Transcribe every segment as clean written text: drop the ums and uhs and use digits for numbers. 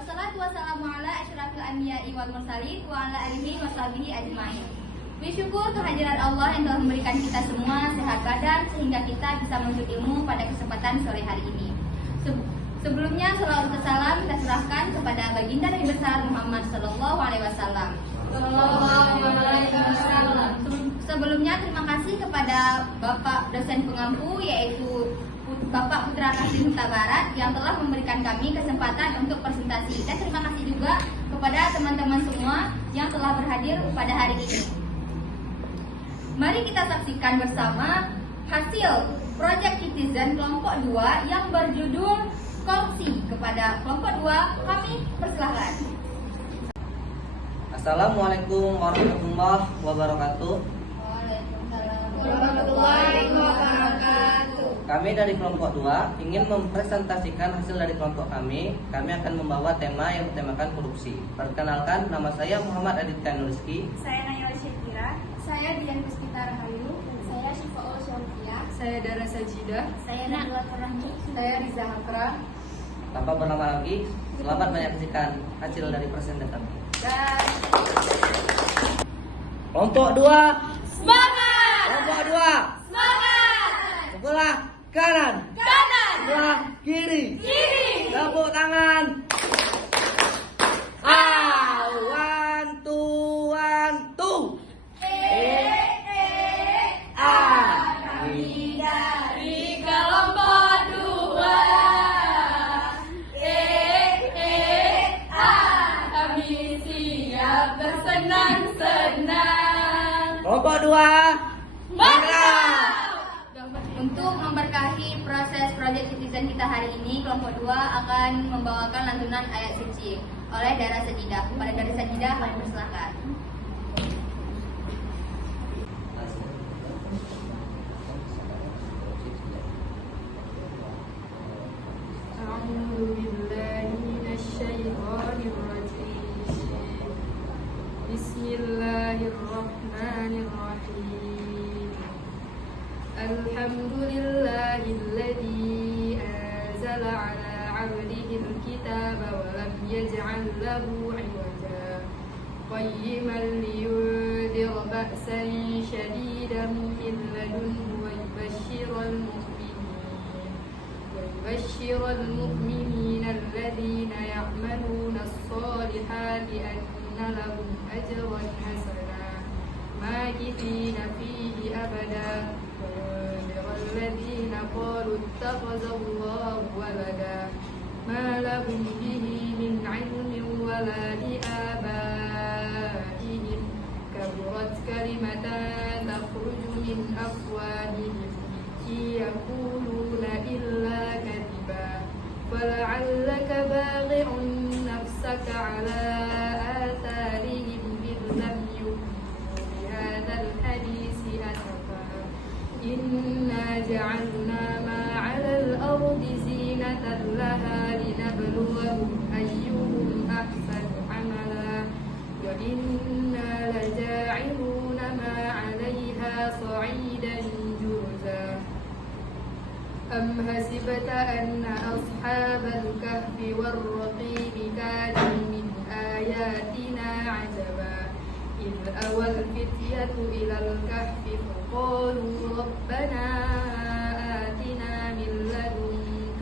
Wassalatu wassalamu ala asyrafil anbiya'i wal mursalin wa ala alihi washabihi ajmain. Bersyukur kehadiran Allah yang telah memberikan kita semua sehat badan sehingga kita bisa menuntut ilmu pada kesempatan sore hari ini. Sebelumnya salawat dan salam kita serahkan kepada baginda Nabi besar Muhammad sallallahu alaihi wasallam. Sebelumnya terima kasih kepada Bapak dosen pengampu yaitu Bapak Putra Kasih Huta Barat yang telah memberikan kami kesempatan untuk presentasi. Dan terima kasih juga kepada teman-teman semua yang telah berhadir pada hari ini. Mari kita saksikan bersama hasil Project Citizen kelompok 2 yang berjudul Korupsi. Kepada kelompok 2 kami persilahkan. Assalamualaikum warahmatullahi wabarakatuh. Waalaikumsalam warahmatullahi wabarakatuh. Kami dari kelompok 2 ingin mempresentasikan hasil dari kelompok kami. Kami akan membawa tema yang bertemakan korupsi. Perkenalkan, nama saya Muhammad Aditya Nurski. Saya Nayal Syekira. Saya Dian Puspita Rahayu. Saya Syifaul Syofia. Saya Dara Sajidah. Saya Nadwa Rahmi. Saya Riza Hakra. Tanpa berlama lagi, selamat menyaksikan hasil dari presentasi kami. Kelompok 2 Semangat! Kelompok 2 Semangat! sebelah kanan, Kanan! sebelah kiri, Kiri! tepuk tangan. One, two, one, two. Kami dari kelompok 2. Kami siap bersenang-senang. Kelompok 2 Mantap! Untuk memberkahi proses Project Citizen kita hari ini, kelompok 2 akan membawakan lantunan ayat suci oleh Dara Sajidah. Kepada Dara Sajidah, kami persilakan. A'udzu billahi minasyaitonir rajim. Bismillahirrahmanirrahim. Alhamdulillahilladzi anzala 'ala 'abdihil kitaba wa lam yaj'al lahu 'iwaja. Qayyiman liyunzira ba'san shadidan min ladunhu wa يبشر المؤمنين الذين يعملون الصالحات أن لهم أجرا حسنا ماكثين فيه أبدا وينذر الذين قالوا اتخذ الله ولدا ما لهم به من علم ولا لآبائهم كبرت كلمة تخرج من أفواههم يقولون إلا كذبا فلعلك باغع نفسك على آثارهم إن لم يؤمنوا بهذا الحديث أسفا إنا جعلنا ما على الأرض زينة لها لنبلوهم أيهم أحسن عملا وإنا لجاعلون ما عليها صعيدا جرزا أم حسبت أن أصحاب الكهف والرقيم كانوا من آياتنا عجبا إذ أوى الفتية إلى الكهف فقالوا ربنا آتنا من لدنك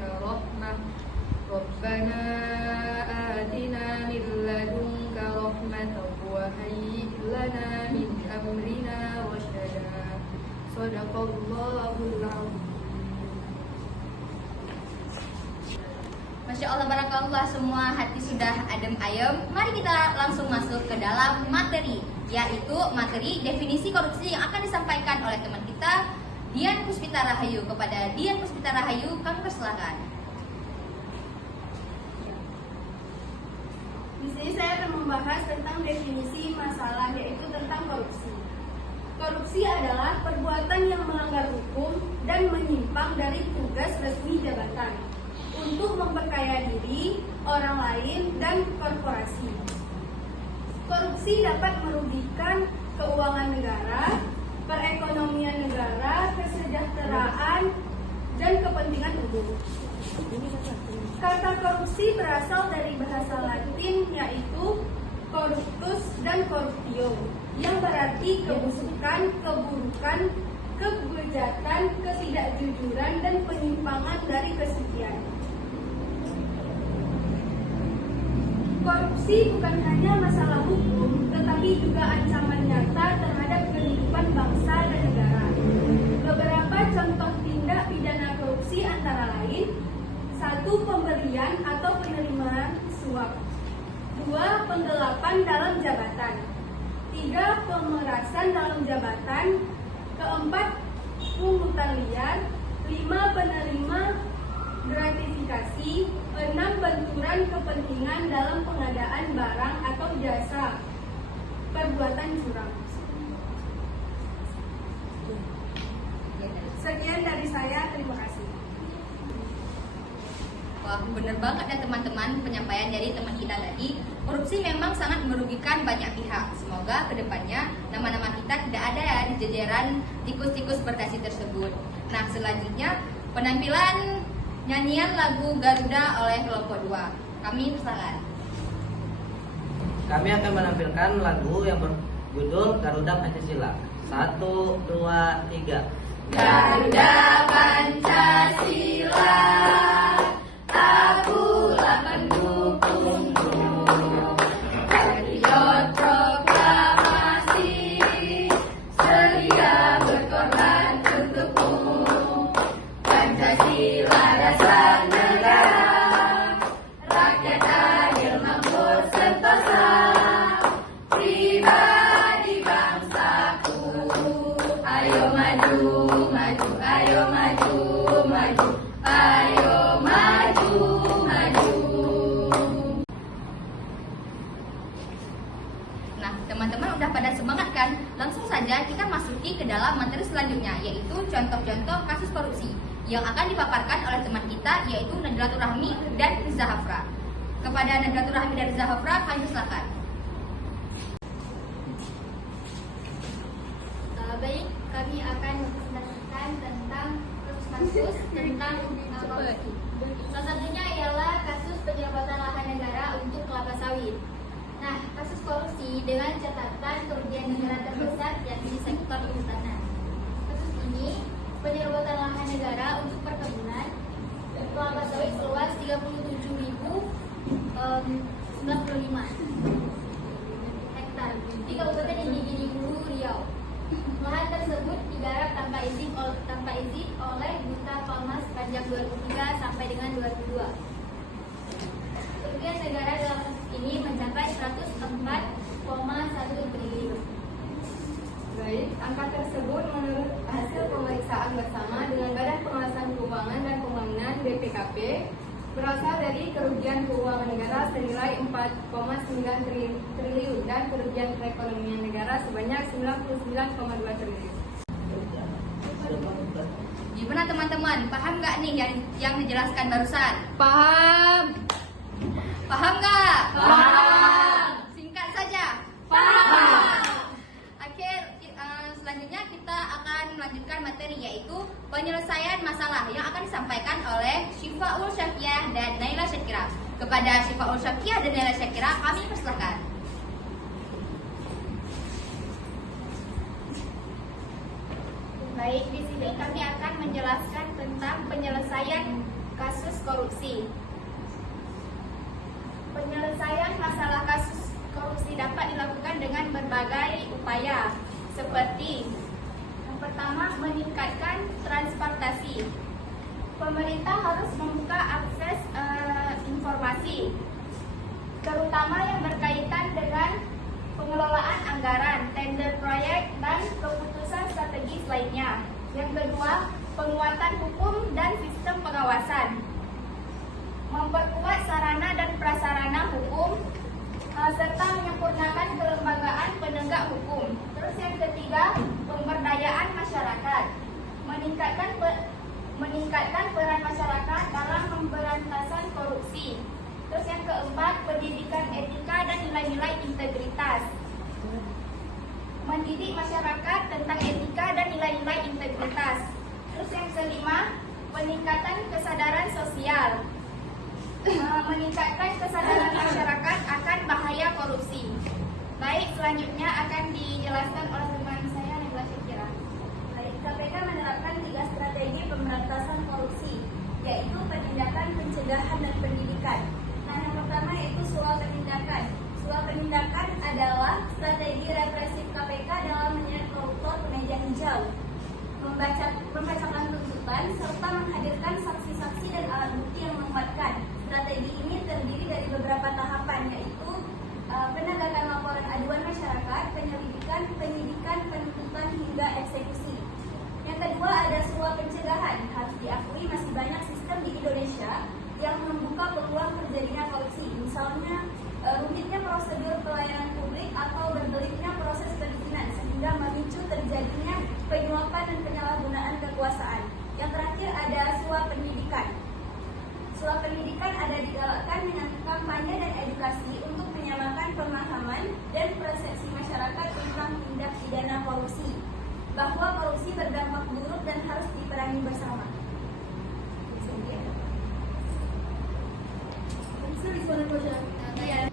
رحمة وهيئ لنا من أمرنا رشدا صدق الله العظيم. Masya Allah, barakallah, semua hati sudah adem ayem. Mari kita langsung masuk ke dalam materi, yaitu materi definisi korupsi yang akan disampaikan oleh teman kita Dian Puspita Rahayu. Kepada Dian Puspita Rahayu, kami persilakan. Di sini saya akan membahas tentang definisi masalah, yaitu tentang korupsi. Korupsi adalah perbuatan yang melanggar hukum dan menyimpang dari tugas resmi jabatan untuk memperkaya diri, orang lain, dan korporasi. Korupsi dapat merugikan keuangan negara, perekonomian negara, kesejahteraan, dan kepentingan umum. Kata korupsi berasal dari bahasa Latin yaitu corruptus dan corruptio, yang berarti kebusukan, keburukan, kebejatan, ketidakjujuran, dan penyimpangan dari kesucian. Korupsi bukan hanya masalah hukum, tetapi juga ancaman nyata terhadap kehidupan bangsa dan negara. Beberapa contoh tindak pidana korupsi antara lain: 1. Pemberian atau penerimaan suap. 2. Penggelapan dalam jabatan. 3. Pemerasan dalam jabatan. 4. Pungutan liar. 5. Penerima gratifikasi. 6. Benturan kepentingan dalam pengadaan barang atau jasa. Perbuatan curang. Sekian dari saya, terima kasih. Wah, bener banget ya teman-teman penyampaian dari teman kita tadi. Korupsi memang sangat merugikan banyak pihak. Semoga kedepannya nama-nama kita tidak ada ya di jajaran tikus-tikus berdasi tersebut. Nah, selanjutnya penampilan nyanyian lagu Garuda oleh kelompok 2. Kami persilakan. Kami akan menampilkan lagu yang berjudul Garuda Pancasila. 1, 2, 3. Garuda Pancasila, akulah pendukungmu. Patriot proklamasi, sedia berkorban untukmu. Pancasila dasar negara, rakyat adil makmur sentosa, pribadi bangsaku. Ayo maju, maju, ayo maju, maju, ayo maju, maju. Nah, teman-teman udah pada semangat kan? Langsung saja kita masuki ke dalam materi selanjutnya, yaitu contoh-contoh kasus korupsi yang akan dipaparkan oleh teman kita, yaitu Najlatul Rahmi dan Riza Hafra. Kepada Najlatul Rahmi dan Riza Hafra, kami silakan. Baik, kami akan mempresentasikan tentang kasus tentang korupsi. Salah satunya ialah kasus penyerapan lahan negara untuk kelapa sawit. Nah, kasus korupsi dengan catatan kerugian negara terbesar yakni sektor kehutanan. Kasus ini penyerapan lahan negara untuk perkebunan kelapa sawit seluas 37.095 hektar di Kabupaten Indragiri Hulu, Riau. Lahan tersebut digarap tanpa izin oleh Duta Palmas sepanjang 2003 sampai dengan 2002. Kerugian negara dalam kasus ini mencapai 104,1 triliun. Baik, angka tersebut menurut hasil pemeriksaan bersama dengan Badan Pengawasan Keuangan dan Pembangunan BPKP berasal dari kerugian keuangan negara senilai 4,9 triliun dan kerugian perekonomian negara sebanyak 99,2 triliun. Gimana teman-teman? Paham nggak nih yang dijelaskan barusan? Paham? Paham nggak? Paham. Singkat saja. Paham. Selanjutnya kita akan melanjutkan materi, yaitu penyelesaian masalah yang akan disampaikan oleh Syifaul Syakiyah dan Naila Syakira. Kepada Syifaul Syakiyah dan Naila Syakira, kami persilakan. Baik, di sini kami akan menjelaskan tentang penyelesaian kasus korupsi. Penyelesaian masalah kasus korupsi dapat dilakukan dengan berbagai upaya, seperti yang pertama, meningkatkan transportasi. Pemerintah harus membuka akses informasi, terutama yang berkaitan dengan pengelolaan anggaran, tender proyek, dan keputusan strategis lainnya. Yang kedua, penguatan hukum dan sistem pengawasan. Memperkuat sarana dan prasarana hukum, serta menyempurnakan kelembagaan penegak hukum. Terus yang ketiga, pemberdayaan masyarakat. Meningkatkan peran masyarakat dalam pemberantasan korupsi. Terus yang keempat, pendidikan etika dan nilai-nilai integritas. Mendidik masyarakat tentang etika dan nilai-nilai integritas. Terus yang kelima, peningkatan kesadaran sosial. Meningkatkan kesadaran masyarakat akan bahaya korupsi. Baik, selanjutnya akan dijelaskan oleh teman saya Nabila Syakira. Baik, KPK menerapkan 3 strategi pemberantasan korupsi, yaitu penindakan, pencegahan, dan pendidikan. Nah, yang pertama yaitu soal penindakan. Soal penindakan adalah strategi represif KPK dalam menyeret koruptor ke meja hijau, membacakan tuntutan, serta menghadirkan saksi-saksi dan alat bukti yang menguatkan. Strategi ini terdiri dari beberapa tahapan, yaitu penegakan laporan aduan masyarakat, penyelidikan, penyidikan, penuntutan, hingga eksekusi. Yang kedua ada soal pencegahan. Harus diakui masih banyak sistem di Indonesia yang membuka peluang terjadinya korupsi. Misalnya rumitnya prosedur pelayanan publik atau berbeliknya proses perizinan, sehingga memicu terjadinya penyuapan dan penyalahgunaan kekuasaan. Yang terakhir ada soal pendidikan. Soal pendidikan ada digalakkan dengan kampanye dan edukasi untuk menyamakan pemahaman dan persepsi masyarakat tentang tindak pidana korupsi, bahwa korupsi berdampak buruk dan harus diperangi bersama.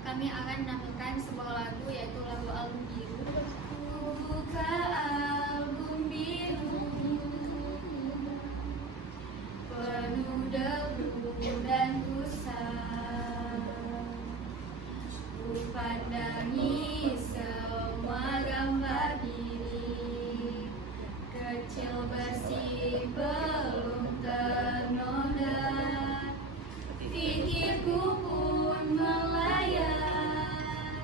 Kami akan menampilkan sebuah lagu, yaitu lagu Album Biru. Buka album biru, penuh debu dan busa. Ku pandangi semua gambar diri, kecil bersih belum ternoda. Pikirku pun melayang,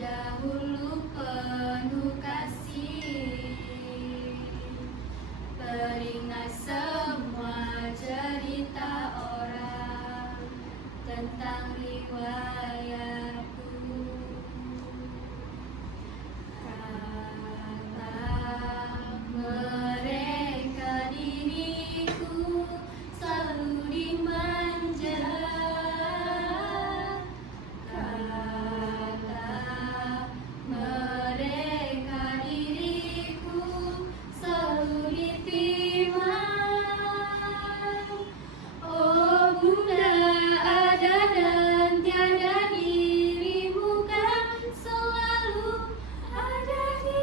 dahulu penuh kasih. Teringat semua cerita orang tentang riwayatku. Kata mereka diriku selalu dimanja. Kata mereka diriku selalu ditimang. Oh bunda, ada dan tiada dirimu kan selalu ada di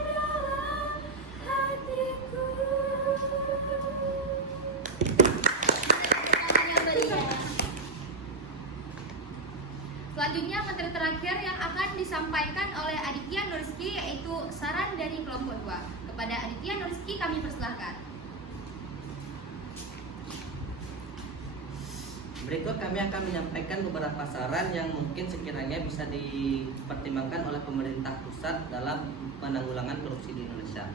dalam hatiku. Selanjutnya materi terakhir yang akan disampaikan oleh Aditya Nurski, yaitu saran dari kelompok 2. Kepada Aditya Nurski kami persilahkan. Berikut kami akan menyampaikan beberapa saran yang mungkin sekiranya bisa dipertimbangkan oleh pemerintah pusat dalam penanggulangan korupsi di Indonesia.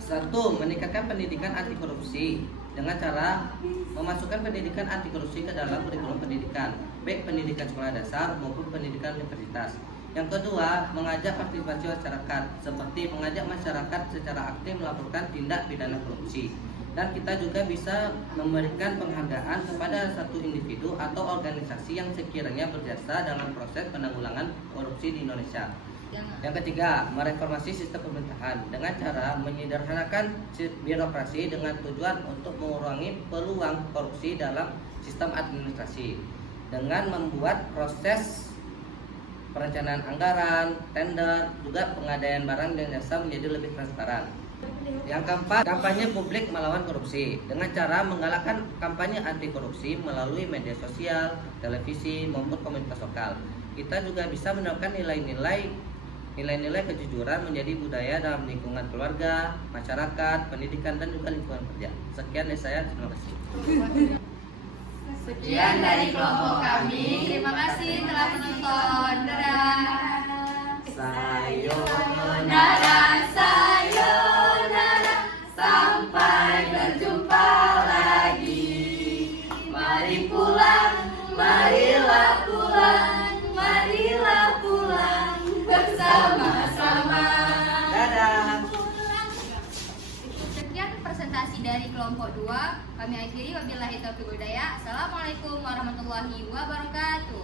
1. Meningkatkan pendidikan anti korupsi dengan cara memasukkan pendidikan anti korupsi ke dalam kurikulum pendidikan, baik pendidikan sekolah dasar maupun pendidikan universitas. Yang kedua, mengajak partisipasi masyarakat, seperti mengajak masyarakat secara aktif melaporkan tindak pidana korupsi. Dan kita juga bisa memberikan penghargaan kepada satu individu atau organisasi yang sekiranya berjasa dalam proses penanggulangan korupsi di Indonesia. Yang ketiga, mereformasi sistem pemerintahan dengan cara menyederhanakan birokrasi dengan tujuan untuk mengurangi peluang korupsi dalam sistem administrasi, dengan membuat proses perencanaan anggaran, tender, juga pengadaan barang dan jasa menjadi lebih transparan. Yang keempat, kampanye publik melawan korupsi dengan cara menggalakkan kampanye anti korupsi melalui media sosial, televisi maupun komunitas lokal. Kita juga bisa menerapkan nilai-nilai kejujuran menjadi budaya dalam lingkungan keluarga, masyarakat, pendidikan, dan juga lingkungan kerja. Sekian dari saya, terima kasih. Sekian dari kelompok kami. Terima kasih telah menonton. Dadah. Sayonara, sayonara, sampai berjumpa lagi. Mari pulang, marilah pulang, marilah pulang bersama-sama. dadah. Sekian presentasi dari kelompok 2. Kami akhiri, wabillahi taufiq wal hidayah. Assalamualaikum warahmatullahi wabarakatuh.